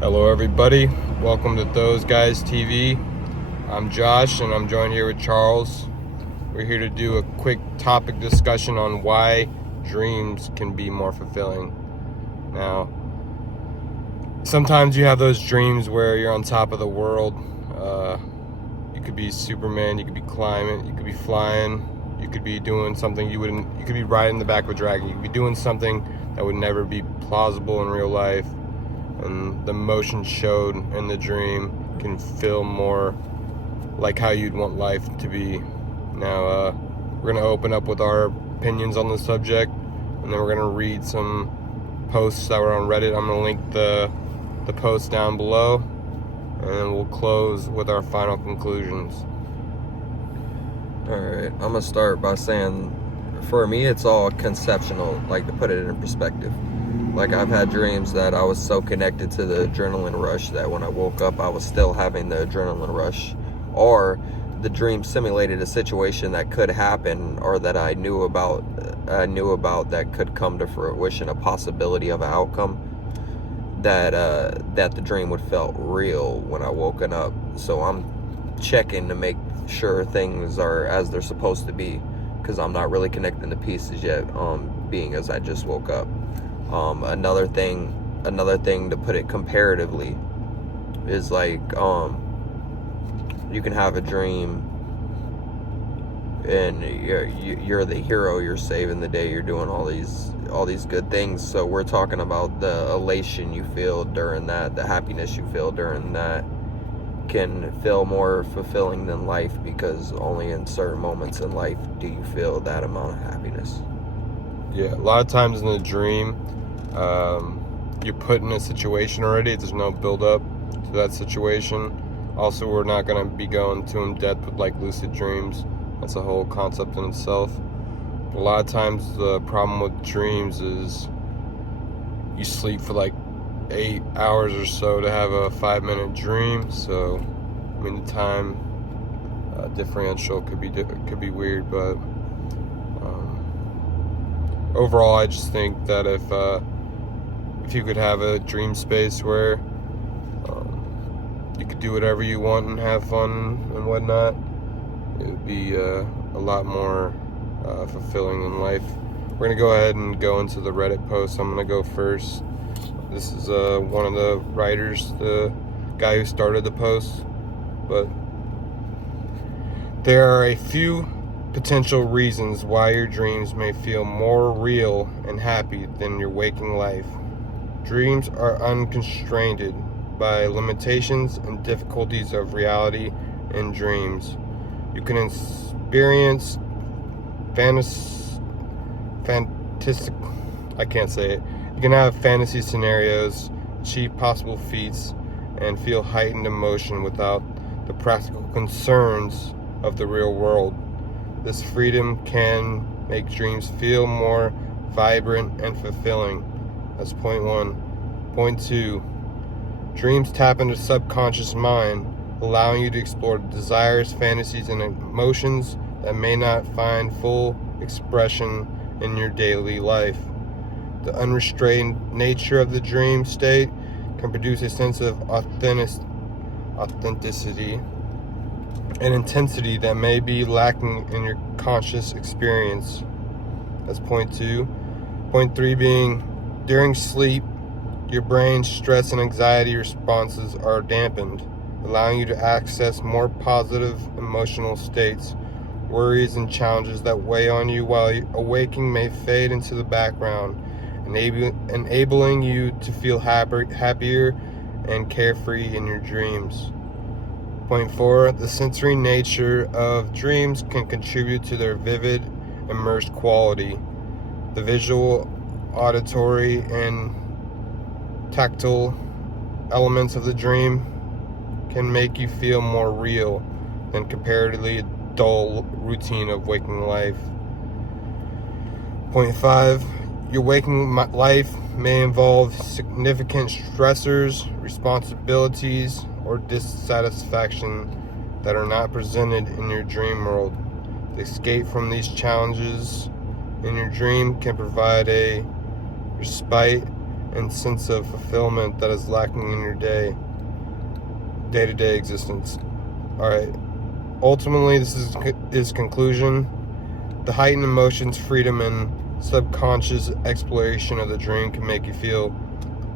Hello everybody, welcome to Those Guys TV. I'm Josh and I'm joined here with Charles. We're here to do a quick topic discussion on why dreams can be more fulfilling. Now, sometimes you have those dreams where you're on top of the world. You could be Superman, you could be climbing, you could be flying, you could be doing something you could be riding the back of a dragon, you could be doing something that would never be plausible in real life. And the emotion showed in the dream can feel more like how you'd want life to be. Now, we're going to open up with our opinions on the subject, and then we're going to read some posts that were on Reddit. I'm going to link the posts down below, and then we'll close with our final conclusions. Alright, I'm going to start by saying, for me, it's all conceptual, like to put it in perspective. Like, I've had dreams that I was so connected to the adrenaline rush that when I woke up, I was still having the adrenaline rush. Or the dream simulated a situation that could happen or that I knew about that could come to fruition, a possibility of an outcome that the dream would felt real when I woken up. So I'm checking to make sure things are as they're supposed to be, because I'm not really connecting the pieces yet, being as I just woke up. Another thing to put it comparatively is like, you can have a dream and you're the hero, you're saving the day, you're doing all these good things. So we're talking about the elation you feel during that, the happiness you feel during that can feel more fulfilling than life, because only in certain moments in life do you feel that amount of happiness. Yeah, a lot of times in the dream, you're put in a situation already. There's no build up to that situation. Also, we're not going to be going too in depth with like lucid dreams. That's a whole concept in itself. But a lot of times the problem with dreams is you sleep for like 8 hours or so to have a 5-minute dream. So, I mean, the time differential could be weird, but overall, I just think that if you could have a dream space where you could do whatever you want and have fun and whatnot, it would be a lot more fulfilling in life. We're going to go ahead and go into the Reddit post. I'm going to go first. This is one of the writers, the guy who started the post. But there are a few potential reasons why your dreams may feel more real and happy than your waking life. Dreams are unconstrained by limitations and difficulties of reality and dreams. You can experience You can have fantasy scenarios, achieve possible feats, and feel heightened emotion without the practical concerns of the real world. This freedom can make dreams feel more vibrant and fulfilling. That's point one. Point two, dreams tap into the subconscious mind, allowing you to explore desires, fantasies, and emotions that may not find full expression in your daily life. The unrestrained nature of the dream state can produce a sense of authenticity and intensity that may be lacking in your conscious experience. That's point two. Point three being, during sleep, your brain's stress and anxiety responses are dampened, allowing you to access more positive emotional states. Worries and challenges that weigh on you while awaking may fade into the background, enabling you to feel happier and carefree in your dreams. Point four, the sensory nature of dreams can contribute to their vivid, immersed quality. The visual, auditory, and tactile elements of the dream can make you feel more real than comparatively dull routine of waking life. Point five, your waking life may involve significant stressors, responsibilities, or dissatisfaction that are not presented in your dream world. The escape from these challenges in your dream can provide a respite and sense of fulfillment that is lacking in your day-to-day existence. Alright, ultimately this is conclusion. The heightened emotions, freedom, and subconscious exploration of the dream can make you feel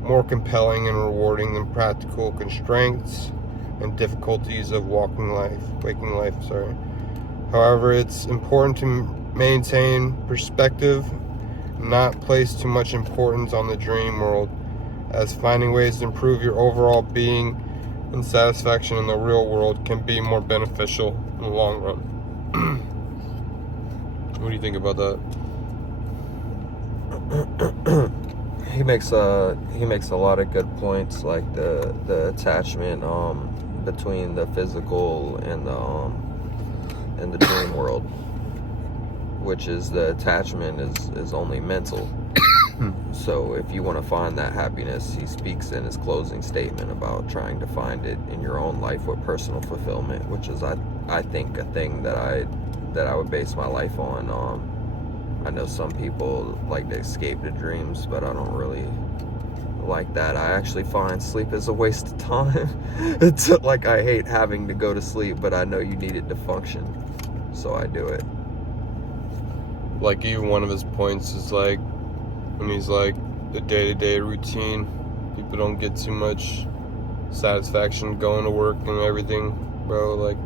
more compelling and rewarding than practical constraints and difficulties of waking life. However, it's important to maintain perspective, not place too much importance on the dream world, as finding ways to improve your overall being and satisfaction in the real world can be more beneficial in the long run. What do you think about that? He makes a lot of good points, like the attachment between the physical and the dream world, which is the attachment is only mental. So if you want to find that happiness, he speaks in his closing statement about trying to find it in your own life with personal fulfillment, which is I think a thing that I would base my life on. I know some people like to escape the dreams, but I don't really like that. I actually find sleep is a waste of time. It's like I hate having to go to sleep, but I know you need it to function, so I do it. Like, even one of his points is like, when he's like, the day-to-day routine, people don't get too much satisfaction going to work and everything, bro. Like,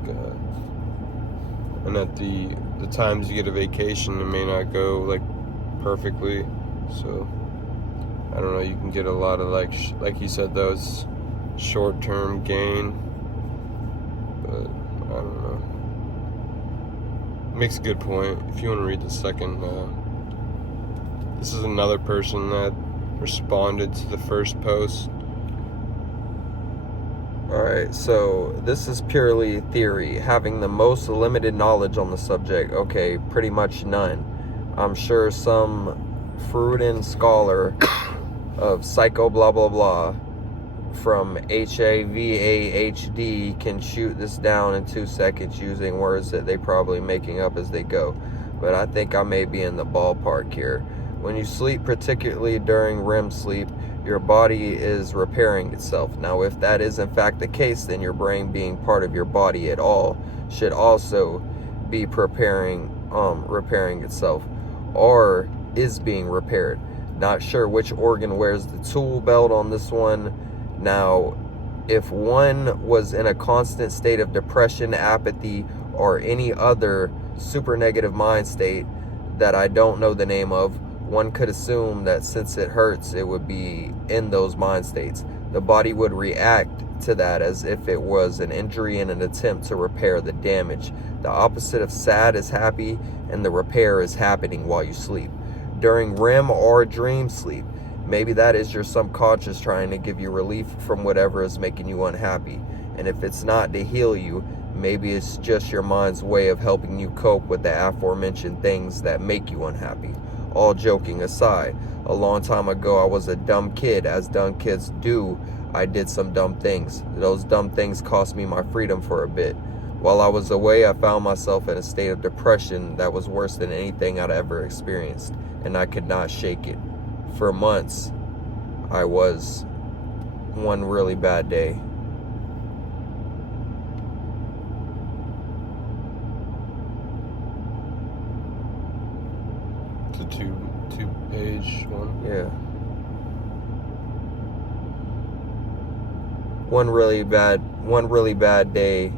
and at the times you get a vacation, it may not go like perfectly. So I don't know, you can get a lot of like he said, those short-term gain, but I don't know. Makes a good point. If you want to read the second, this is another person that responded to the first post. Alright, so this is purely theory. Having the most limited knowledge on the subject. Okay, pretty much none. I'm sure some Freudian scholar of psycho blah blah blah from HAVAHD can shoot this down in 2 seconds using words that they probably making up as they go. But I think I may be in the ballpark here. When you sleep, particularly during REM sleep, your body is repairing itself. Now, if that is in fact the case, then your brain, being part of your body at all, should also be repairing itself, or is being repaired. Not sure which organ wears the tool belt on this one. Now, if one was in a constant state of depression, apathy, or any other super negative mind state that I don't know the name of, one could assume that since it hurts, it would be in those mind states. The body would react to that as if it was an injury in an attempt to repair the damage. The opposite of sad is happy, and the repair is happening while you sleep. During REM or dream sleep, maybe that is your subconscious trying to give you relief from whatever is making you unhappy. And if it's not to heal you, maybe it's just your mind's way of helping you cope with the aforementioned things that make you unhappy. All joking aside, a long time ago I was a dumb kid. As dumb kids do, I did some dumb things. Those dumb things cost me my freedom for a bit. While I was away, I found myself in a state of depression that was worse than anything I'd ever experienced, and I could not shake it. For months, I was one really bad day. The two-page one. Yeah. One really bad day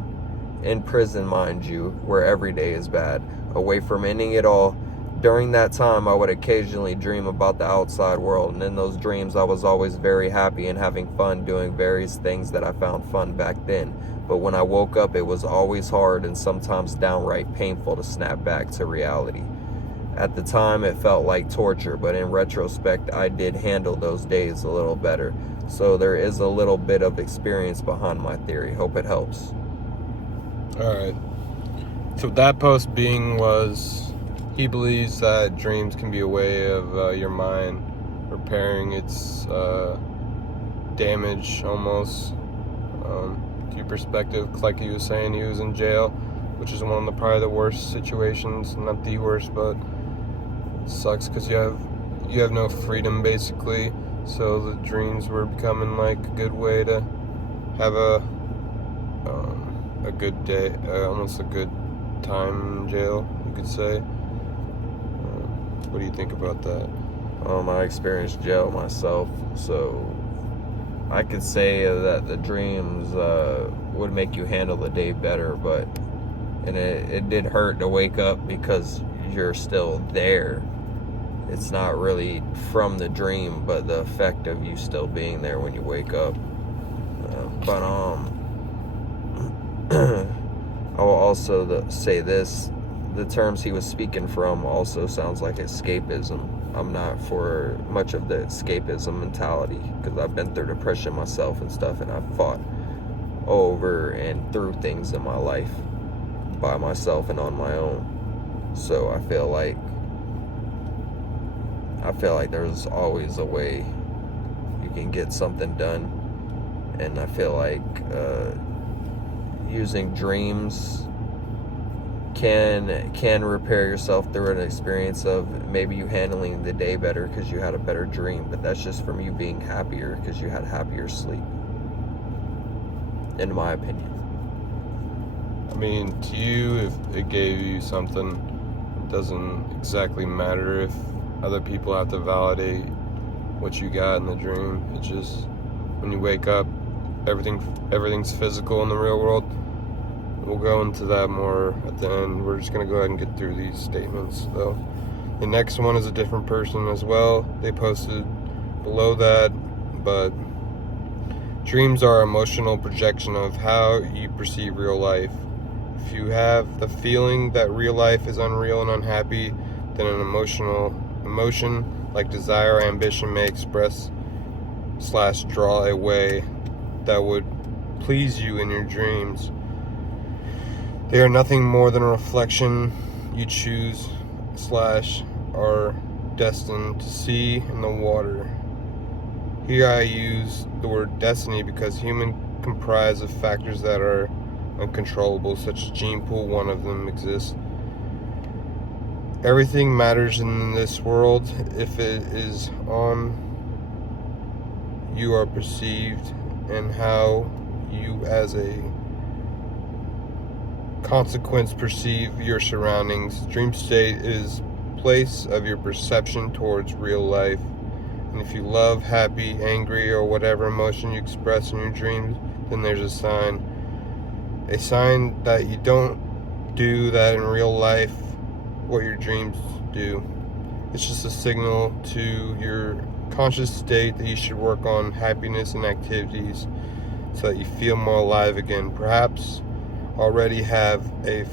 in prison, mind you, where every day is bad. Away from ending it all. During that time, I would occasionally dream about the outside world, and in those dreams, I was always very happy and having fun doing various things that I found fun back then. But when I woke up, it was always hard and sometimes downright painful to snap back to reality. At the time, it felt like torture, but in retrospect, I did handle those days a little better. So there is a little bit of experience behind my theory. Hope it helps. Alright. So that post being was, he believes that dreams can be a way of your mind repairing its damage almost to your perspective. Like he was saying, he was in jail, which is one of probably the worst situations. Not the worst, but it sucks because you have no freedom basically. So the dreams were becoming like a good way to have a good day, almost a good time in jail, you could say. What do you think about that? I experienced jail myself, so I could say that the dreams would make you handle the day better, but it did hurt to wake up because you're still there. It's not really from the dream, but the effect of you still being there when you wake up. But I will also say this: the terms he was speaking from also sounds like escapism. I'm not for much of the escapism mentality because I've been through depression myself and stuff, and I've fought over and through things in my life by myself and on my own. So I feel like there's always a way you can get something done, and I feel like using dreams can repair yourself through an experience of maybe you handling the day better because you had a better dream, but that's just from you being happier because you had happier sleep, in my opinion. I mean, to you, if it gave you something, it doesn't exactly matter if other people have to validate what you got in the dream. It's just when you wake up, everything's physical in the real world. We'll go into that more at the end. We're just going to go ahead and get through these statements, though. The next one is a different person as well. They posted below that, but dreams are emotional projection of how you perceive real life. If you have the feeling that real life is unreal and unhappy, then an emotion like desire or ambition may express / draw a way that would please you in your dreams. They are nothing more than a reflection you choose / are destined to see in the water. Here I use the word destiny because humans comprise of factors that are uncontrollable, such as gene pool, one of them exists. Everything matters in this world if it is on you are perceived and how you as a consequence perceive your surroundings. Dream state is place of your perception towards real life. And if you love, happy, angry, or whatever emotion you express in your dreams, then there's a sign. A sign that you don't do that in real life, what your dreams do. It's just a signal to your conscious state that you should work on happiness and activities so that you feel more alive again. Perhaps already have a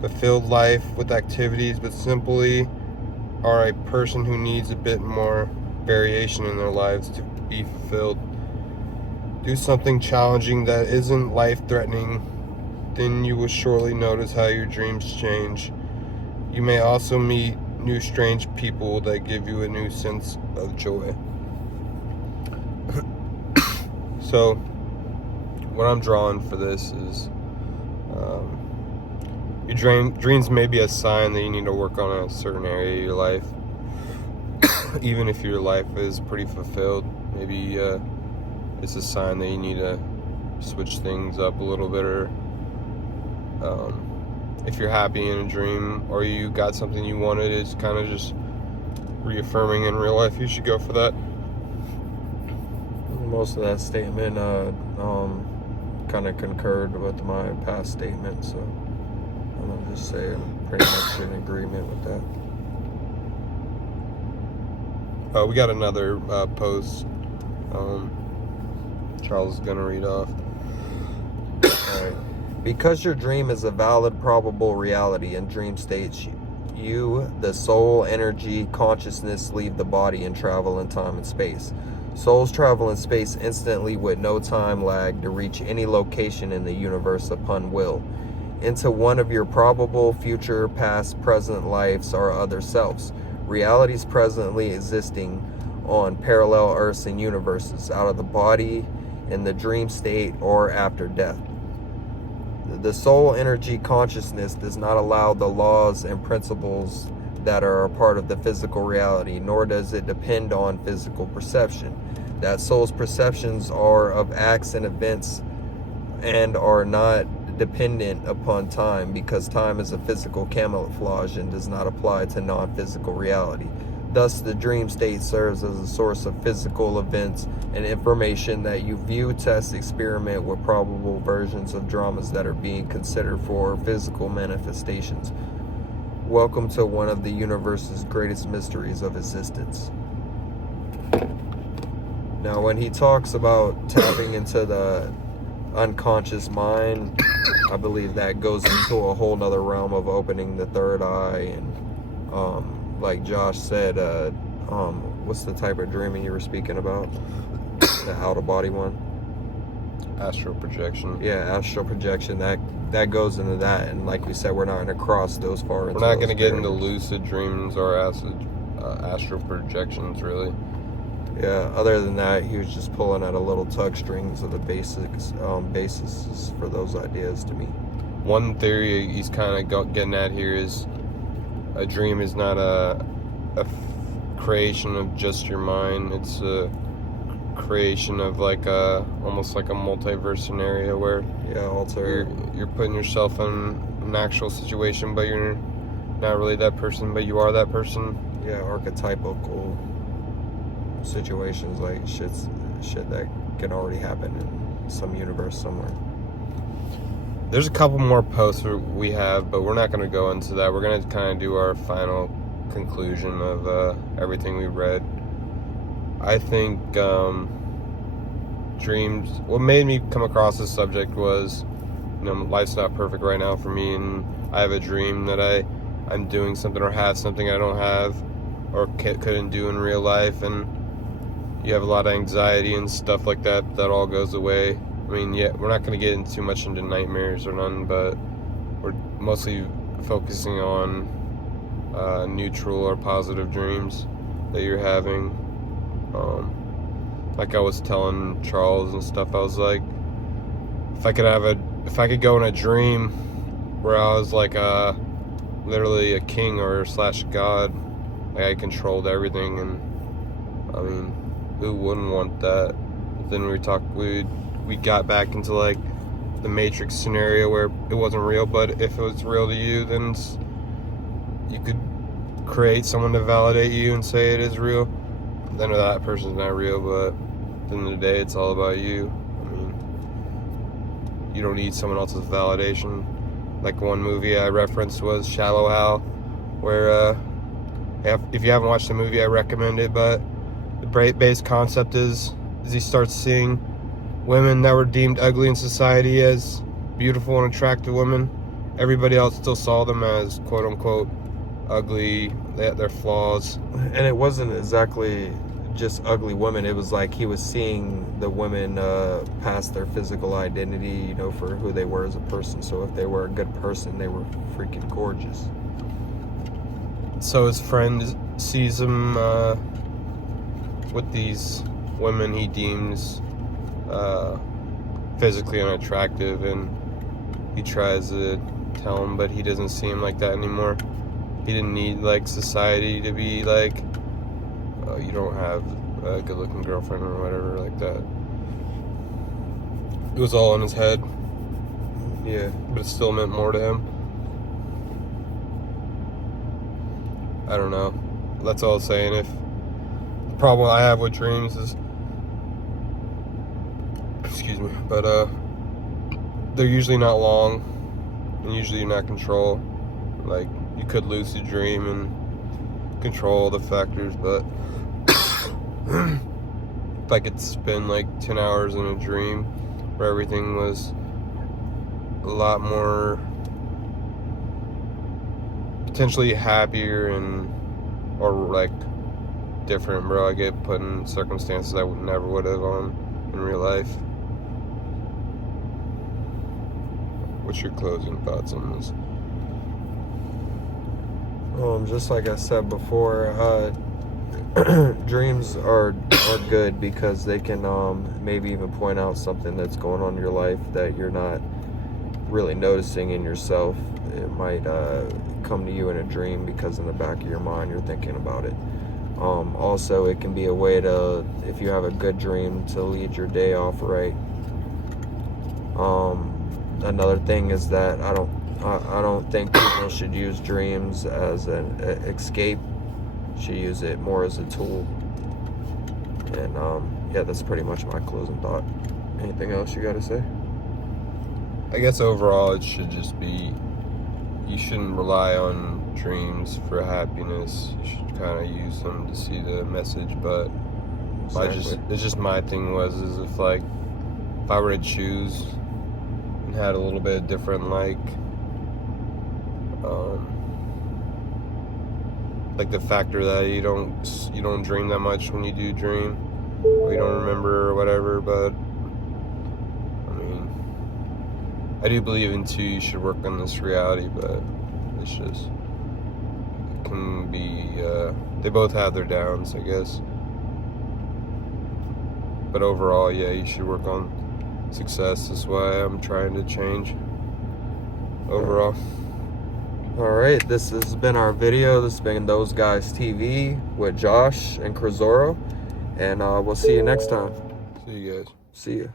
fulfilled life with activities, but simply are a person who needs a bit more variation in their lives to be fulfilled. Do something challenging that isn't life-threatening, then you will surely notice how your dreams change. You may also meet new strange people that give you a new sense of joy. So what I'm drawing for this is your dreams may be a sign that you need to work on a certain area of your life. Even if your life is pretty fulfilled, maybe it's a sign that you need to switch things up a little bit, or if you're happy in a dream or you got something you wanted, it's kind of just reaffirming in real life, you should go for that. Most of that statement kind of concurred with my past statement, so I'm gonna just say I'm pretty much in agreement with that. We got another post Charles is gonna read off. Alright. Because your dream is a valid, probable reality in dream states, you, the soul, energy, consciousness, leave the body and travel in time and space. Souls travel in space instantly with no time lag to reach any location in the universe upon will, into one of your probable future, past, present lives or other selves, realities presently existing on parallel Earths and universes, out of the body, in the dream state, or after death. The soul energy consciousness does not allow the laws and principles that are a part of the physical reality, nor does it depend on physical perception. That soul's perceptions are of acts and events and are not dependent upon time, because time is a physical camouflage and does not apply to non-physical reality. Thus, the dream state serves as a source of physical events and information that you view, test, experiment with probable versions of dramas that are being considered for physical manifestations. Welcome to one of the universe's greatest mysteries of existence. Now, when he talks about tapping into the unconscious mind, I believe that goes into a whole nother realm of opening the third eye. And like Josh said, what's the type of dreaming you were speaking about? The out of body one? Astral projection. Yeah, astral projection. That goes into that. And like we said, we're not going to cross those far into We're not going to get into barriers. lucid dreams or astral projections, really. Yeah, other than that, he was just pulling at a little tug strings of the basis for those ideas to me. One theory he's kind of getting at here is a dream is not a creation of just your mind. It's a creation of like almost like a multiverse scenario where you're putting yourself in an actual situation, but you're not really that person, but you are that person. Yeah, archetypical situations, like shit that can already happen in some universe somewhere. There's a couple more posts we have, but we're not going to go into that. We're going to kind of do our final conclusion of everything we read. I think dreams, what made me come across this subject was, life's not perfect right now for me, and I have a dream that I'm doing something or have something I don't have or couldn't do in real life, and you have a lot of anxiety and stuff like that. That all goes away. I mean, yeah, we're not going to get too much into nightmares or none, but we're mostly focusing on neutral or positive dreams that you're having. Like I was telling Charles and stuff, I was like, if I could go in a dream where I was like literally a king or / god, like I controlled everything, and I mean, who wouldn't want that? Then we got back into like the Matrix scenario where it wasn't real, but if it was real to you, then you could create someone to validate you and say it is real. Then that person's not real, but at the end of the day, it's all about you. I mean, you don't need someone else's validation. Like one movie I referenced was Shallow Hal, where if you haven't watched the movie, I recommend it, but the base concept is he starts seeing women that were deemed ugly in society as beautiful and attractive women. Everybody else still saw them as quote unquote ugly, their flaws. And it wasn't exactly just ugly women. It was like he was seeing the women past their physical identity, for who they were as a person. So if they were a good person, they were freaking gorgeous. So his friend sees him with these women he deems physically unattractive, and he tries to tell him, but he doesn't see him like that anymore. He didn't need like society to be like, you don't have a good looking girlfriend or whatever like that. It was all in his head. Yeah. But it still meant more to him. I don't know. That's all I'm saying. If the problem I have with dreams is, excuse me, but they're usually not long, and usually you're not control. Like, you could lucid dream and control the factors, but if I could spend like 10 hours in a dream where everything was a lot more potentially happier or like different, bro. I get put in circumstances I never would have in real life. What's your closing thoughts on this? Just like I said before, dreams are good because they can maybe even point out something that's going on in your life that you're not really noticing in yourself. It might come to you in a dream because in the back of your mind you're thinking about it. Also, it can be a way to, if you have a good dream, to lead your day off right. Another thing is that I don't think people should use dreams as an escape. Should use it more as a tool. And yeah, that's pretty much my closing thought. Anything else you got to say? I guess overall it should just be, you shouldn't rely on dreams for happiness. You should kind of use them to see the message. But it's just my thing was, is if I were to choose and had a little bit different like the factor that you don't dream that much when you do dream, or you don't remember or whatever. But I mean, I do believe in too, you should work on this reality, but it's just, it can be they both have their downs, I guess. But overall, yeah, you should work on success. That's why I'm trying to change overall. All right, this has been our video. This has been Those Guys TV with Josh and Crisoro, and we'll see you next time. See you guys. See ya.